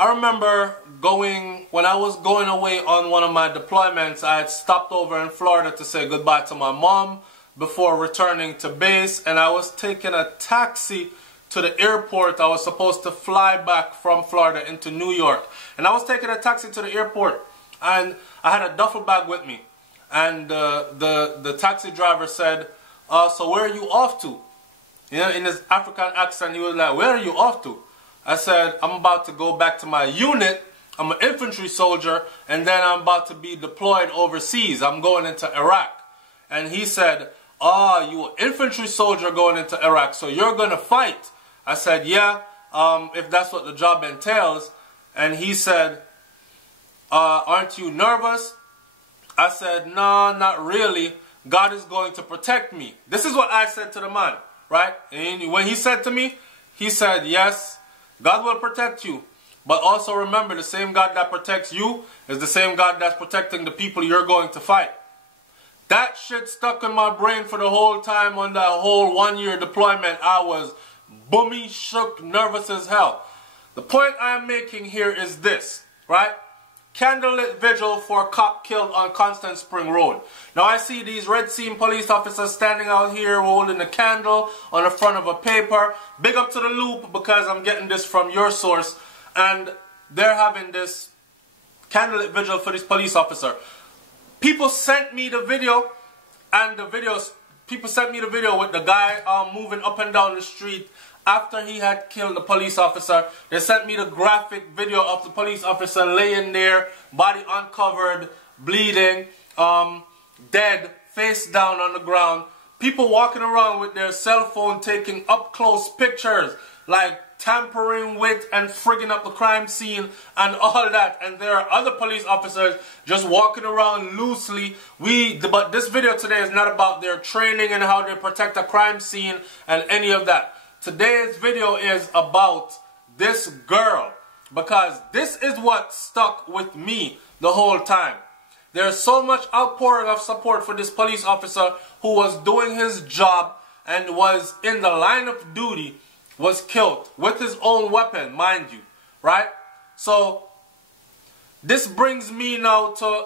I remember when I was going away on one of my deployments, I had stopped over in Florida to say goodbye to my mom before returning to base, and I was taking a taxi to the airport. I was supposed to fly back from Florida into New York, and I was taking a taxi to the airport, and I had a duffel bag with me, and the taxi driver said, so where are you off to? You know, in his African accent, he was like, where are you off to? I said, I'm about to go back to my unit. I'm an infantry soldier, and then I'm about to be deployed overseas. I'm going into Iraq. And he said, oh, you an infantry soldier going into Iraq, so you're going to fight. I said, yeah, if that's what the job entails. And he said, aren't you nervous? I said, no, not really. God is going to protect me. This is what I said to the man, right? And when he said to me, he said, yes, God will protect you. But also remember, the same God that protects you is the same God that's protecting the people you're going to fight. That shit stuck in my brain for the whole time on that whole 1-year deployment. I was boomy, shook, nervous as hell. The point I'm making here is this, right? Candlelit vigil for cop killed on Constant Spring Road. Now I see these red scene police officers standing out here holding a candle on the front of a paper. Big up to the Loop, because I'm getting this from your source. And they're having this candlelit vigil for this police officer. People sent me the video, and people sent me the video with the guy moving up and down the street after he had killed the police officer. They sent me the graphic video of the police officer laying there, body uncovered, bleeding, dead, face down on the ground. People walking around with their cell phone taking up close pictures, like tampering with and frigging up the crime scene and all that. And there are other police officers just walking around loosely. But this video today is not about their training and how they protect a crime scene and any of that. Today's video is about this girl, because this is what stuck with me the whole time. There's so much outpouring of support for this police officer who was doing his job and was in the line of duty, was killed with his own weapon, mind you, right? So this brings me now to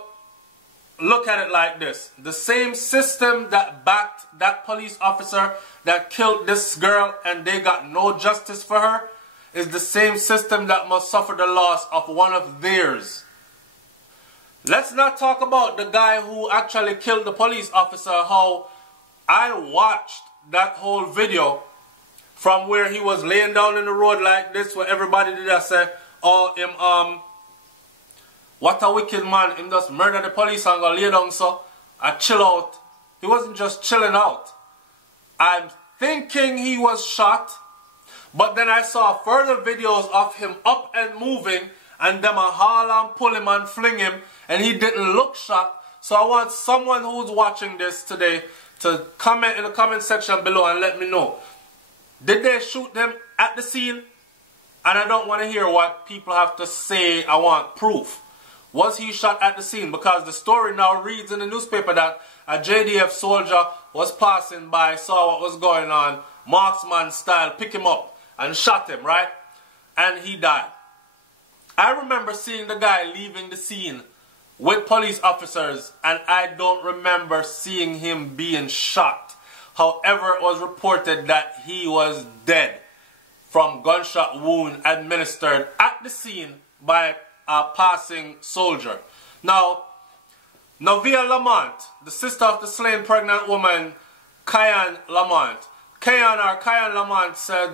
look at it like this. The same system that backed that police officer that killed this girl and they got no justice for her is the same system that must suffer the loss of one of theirs. Let's not talk about the guy who actually killed the police officer, how I watched that whole video from where he was laying down in the road like this, where everybody did that say, oh, him, what a wicked man, him just murder the police and go lay down so, I chill out. He wasn't just chilling out. I'm thinking he was shot, but then I saw further videos of him up and moving, and them a haul and pull him and fling him, and he didn't look shot. So I want someone who's watching this today to comment in the comment section below and let me know. Did they shoot them at the scene? And I don't want to hear what people have to say. I want proof. Was he shot at the scene? Because the story now reads in the newspaper that a JDF soldier was passing by, saw what was going on, marksman style, pick him up and shot him, right? And he died. I remember seeing the guy leaving the scene with police officers, and I don't remember seeing him being shot. However, it was reported that he was dead from gunshot wound administered at the scene by a passing soldier. Now, Novia Lamont, the sister of the slain pregnant woman, Kyan Lamont. Kyan Lamont said,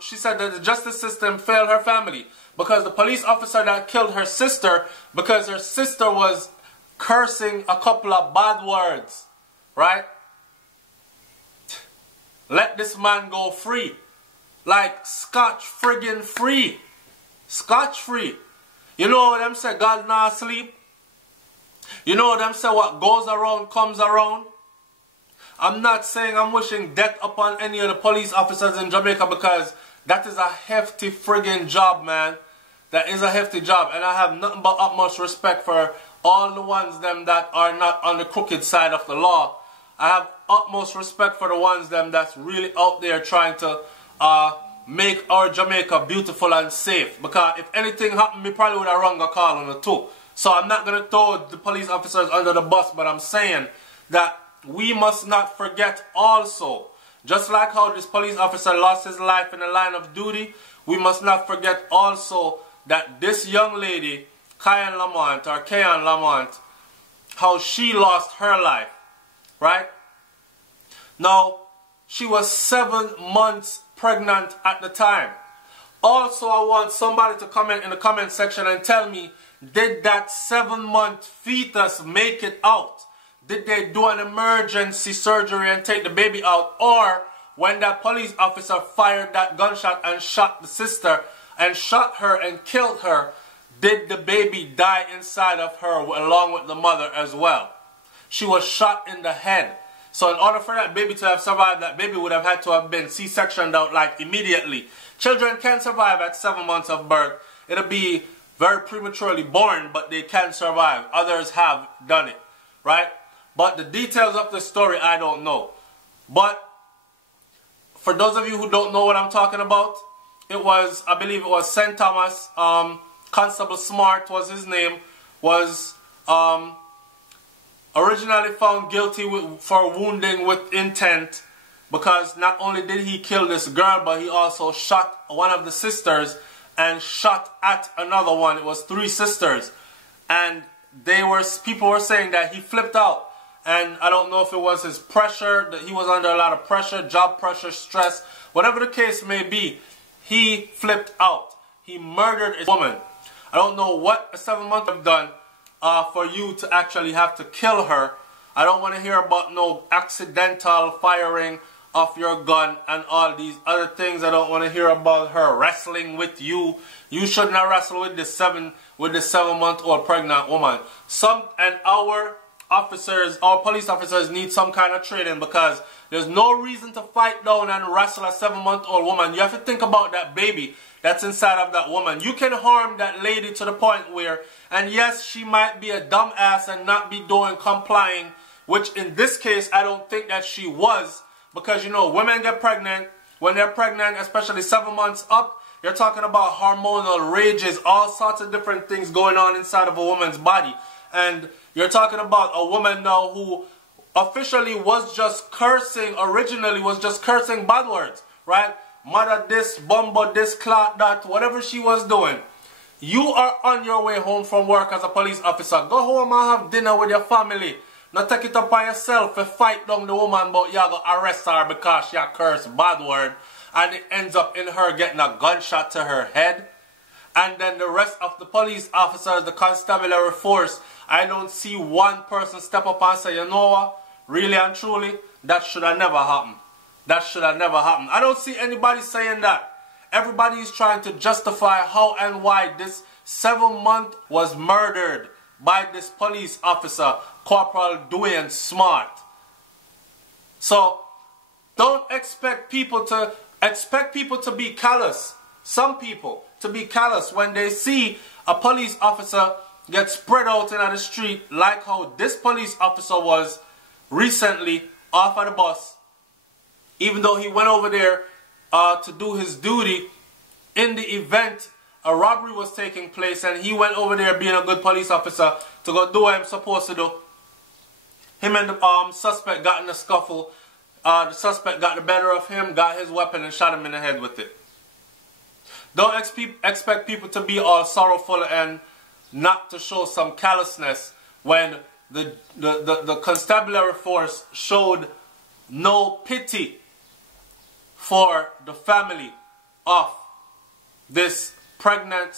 she said that the justice system failed her family because the police officer that killed her sister, because her sister was cursing a couple of bad words, right? Let this man go free. Like scotch friggin' free. Scotch free. You know them say God not sleep? You know them say what goes around comes around? I'm not saying I'm wishing death upon any of the police officers in Jamaica, because that is a hefty friggin' job, man. That is a hefty job. And I have nothing but utmost respect for all the ones them that are not on the crooked side of the law. I have utmost respect for the ones them that's really out there trying to make our Jamaica beautiful and safe. Because if anything happened, me probably would have rung a call on it too. So I'm not going to throw the police officers under the bus, but I'm saying that we must not forget also, just like how this police officer lost his life in the line of duty, we must not forget also that this young lady, Kayan Lamont, how she lost her life, right? Now, she was 7 months pregnant at the time. Also, I want somebody to comment in the comment section and tell me, did that 7-month fetus make it out? Did they do an emergency surgery and take the baby out? Or when that police officer fired that gunshot and shot the sister and shot her and killed her, did the baby die inside of her along with the mother as well? She was shot in the head. So in order for that baby to have survived, that baby would have had to have been C-sectioned out like immediately. Children can survive at 7 months of birth. It'll be very prematurely born, but they can survive. Others have done it, right? But the details of the story, I don't know. But for those of you who don't know what I'm talking about, it was, I believe it was St. Thomas, Constable Smart was his name, was originally found guilty for wounding with intent, because not only did he kill this girl, but he also shot one of the sisters and shot at another one. It was 3 sisters, and people were saying that he flipped out. And I don't know if it was his pressure, that he was under a lot of pressure, job pressure, stress, whatever the case may be, he flipped out. He murdered a woman. I don't know what a 7-month have done for you to actually have to kill her. I don't want to hear about no accidental firing of your gun and all these other things. I don't want to hear about her wrestling with you. You should not wrestle with this 7-month-old pregnant woman. Our police officers need some kind of training, because there's no reason to fight down and wrestle a 7-month-old woman. You have to think about that baby that's inside of that woman. You can harm that lady to the point where, and yes, she might be a dumbass and not be complying, which in this case, I don't think that she was, because, you know, women get pregnant. When they're pregnant, especially 7 months up, you're talking about hormonal rages, all sorts of different things going on inside of a woman's body. And you're talking about a woman now who officially was just cursing, originally was just cursing bad words, right? Mother this, bumbo this, clot that, whatever she was doing. You are on your way home from work as a police officer. Go home and have dinner with your family. Not take it upon yourself to fight down the woman, but you go arrest her because she cursed bad word. And it ends up in her getting a gunshot to her head. And then the rest of the police officers, the constabulary force, I don't see one person step up and say, you know what, really and truly, that should have never happened. That should have never happened. I don't see anybody saying that. Everybody is trying to justify how and why this 7-month was murdered by this police officer, Corporal Dwayne Smart. So, don't expect people to be callous. Some people to be callous when they see a police officer get spread out in the street, like how this police officer was recently off of the bus, even though he went over there to do his duty. In the event a robbery was taking place, and he went over there being a good police officer to go do what I'm supposed to do. Him and the suspect got in a scuffle. The suspect got the better of him, got his weapon, and shot him in the head with it. Don't expect people to be all sorrowful and not to show some callousness when the constabulary force showed no pity for the family of this pregnant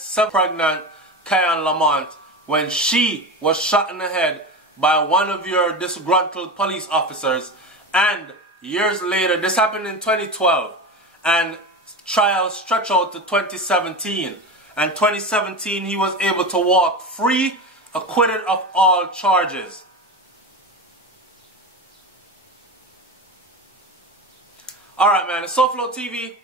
Kayan Lamont when she was shot in the head by one of your disgruntled police officers. And years later, this happened in 2012, and trials stretch out to 2017. And 2017, he was able to walk free, acquitted of all charges. Alright, man, it's SouFLoTV.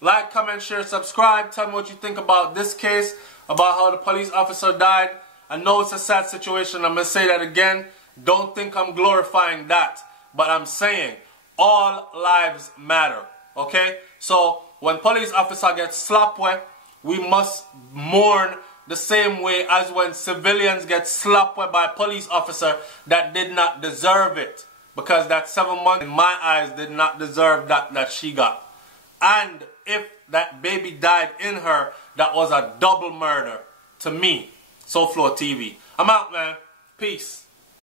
Like, comment, share, subscribe. Tell me what you think about this case, about how the police officer died. I know it's a sad situation. I'm going to say that again. Don't think I'm glorifying that. But I'm saying all lives matter. Okay? So, when police officer gets slapped with, we must mourn the same way as when civilians get slapped with by a police officer that did not deserve it. Because that 7 months, in my eyes, did not deserve that she got. And if that baby died in her, that was a double murder to me. SouFLoTV. I'm out, man. Peace.